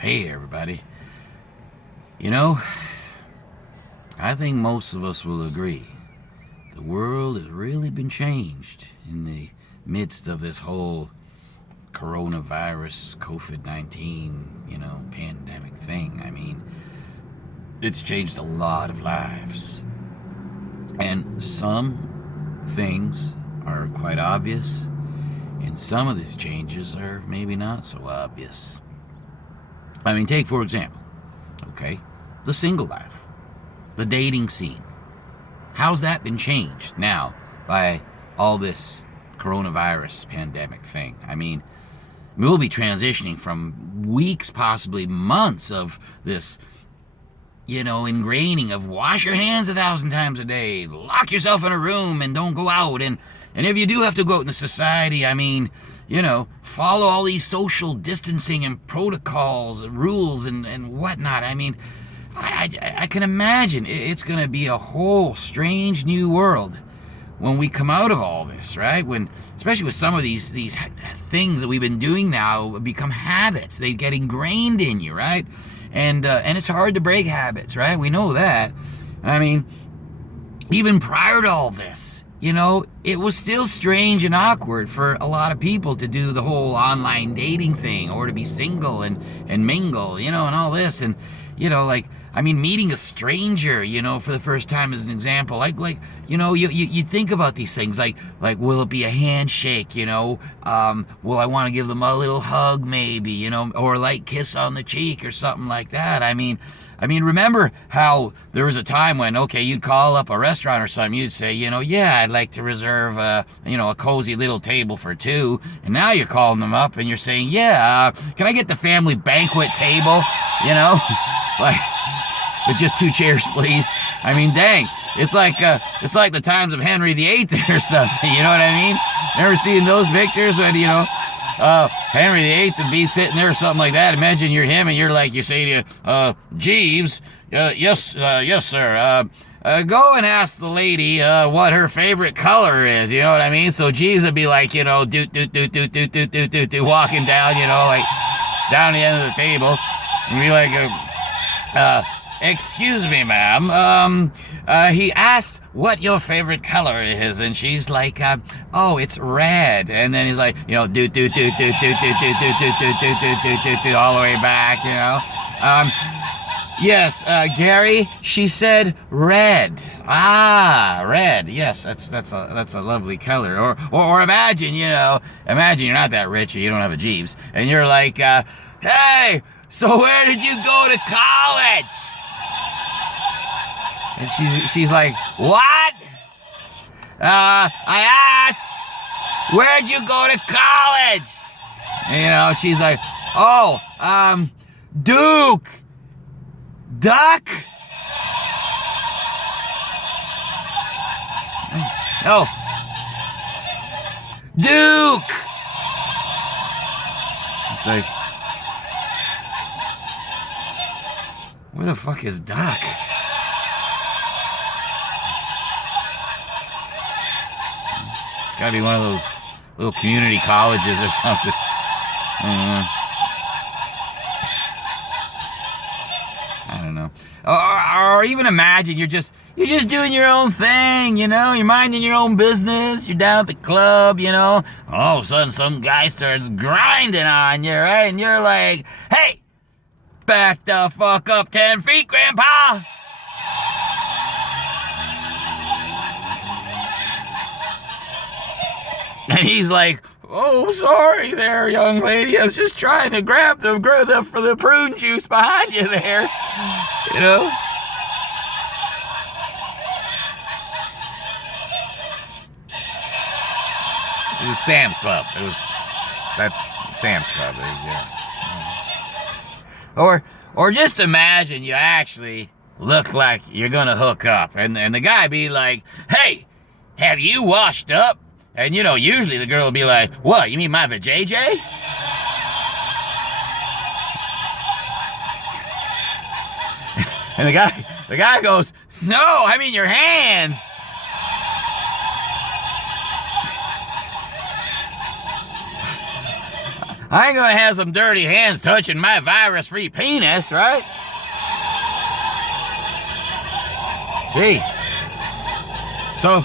Hey, everybody. You know, I think most of us will agree. The world has really been changed in the midst of this whole coronavirus, COVID-19, pandemic thing. I mean, it's changed a lot of lives. And some things are quite obvious, and some of these changes are maybe not so obvious. I mean, take for example, the single life, the dating scene. How's that been changed now by all this coronavirus pandemic thing? I mean, we'll be transitioning from weeks, possibly months of this, ingraining of wash your hands 1,000 times a day, lock yourself in a room and don't go out. And if you do have to go out into society, I mean, follow all these social distancing and protocols, rules and whatnot. I mean, I can imagine it's going to be a whole strange new world when we come out of all this, right? Especially with some of these things that we've been doing now become habits. They get ingrained in you, right? And it's hard to break habits, right? We know that. I mean, even prior to all this, it was still strange and awkward for a lot of people to do the whole online dating thing or to be single and mingle, and all this. And, meeting a stranger, for the first time as an example, you think about these things, like, will it be a handshake, will I want to give them a little hug maybe, or a light kiss on the cheek or something like that. I mean, remember how there was a time when, you'd call up a restaurant or something, you'd say, yeah, I'd like to reserve, a cozy little table for two. And now you're calling them up and you're saying, yeah, can I get the family banquet table, with just 2 chairs, please. I mean, dang, it's like the times of Henry VIII or something, you know what I mean? Ever seen those pictures when, Henry VIII would be sitting there or something like that? Imagine you're him and you're saying to Jeeves, yes, sir, go and ask the lady what her favorite color is, you know what I mean? So Jeeves would be like, walking down, down the end of the table, and be like, excuse me, ma'am. He asked what your favorite color is, and she's like, oh, it's red. And then he's like, all the way back, Yes, Gary, she said red. Ah, red. Yes, that's a lovely color. Or imagine, imagine you're not that rich, you don't have a Jeeves, and you're like, hey, so where did you go to college? And she's like, what? I asked, where'd you go to college? And, she's like, oh, Duke. Duck? No. Duke. It's like, where the fuck is Duck? It's gotta be one of those little community colleges or something. I don't know. Or even imagine you're just doing your own thing, you're minding your own business, you're down at the club, all of a sudden some guy starts grinding on you, right? And you're like, hey, back the fuck up 10 feet, Grandpa! And he's like, oh, sorry there, young lady. I was just trying to grab for the prune juice behind you there. It was Sam's Club. It was that Sam's Club. Or just imagine you actually look like you're gonna hook up, and the guy be like, hey, have you washed up? And usually the girl will be like, what, you mean my vajayjay? And the guy goes, no, I mean your hands. I ain't gonna have some dirty hands touching my virus-free penis, right? Jeez. So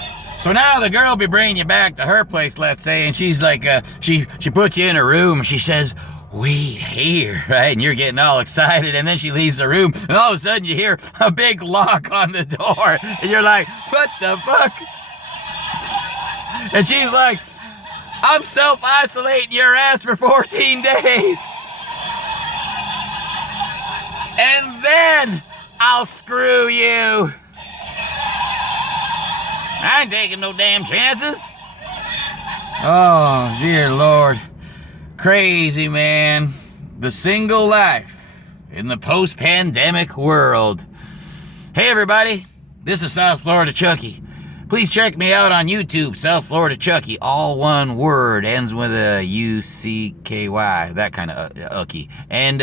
now the girl be bringing you back to her place, let's say, and she's like, she puts you in a room, and she says, wait here, right? And you're getting all excited, and then she leaves the room, and all of a sudden you hear a big lock on the door, and you're like, what the fuck? And she's like, I'm self-isolating your ass for 14 days. And then I'll screw you. I ain't taking no damn chances. Oh, dear Lord. Crazy, man. The single life in the post-pandemic world. Hey, everybody. This is Southfloridachucky. Please check me out on YouTube, Southfloridachucky. All one word, ends with a U-C-K-Y, that kind of ucky. And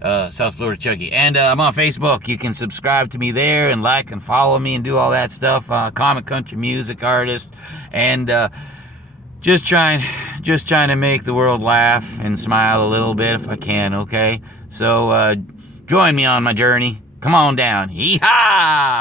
Southfloridachucky. And I'm on Facebook. You can subscribe to me there and like and follow me and do all that stuff. Comic country music artist. And just trying to make the world laugh and smile a little bit if I can, okay? So join me on my journey. Come on down. Yee-haw!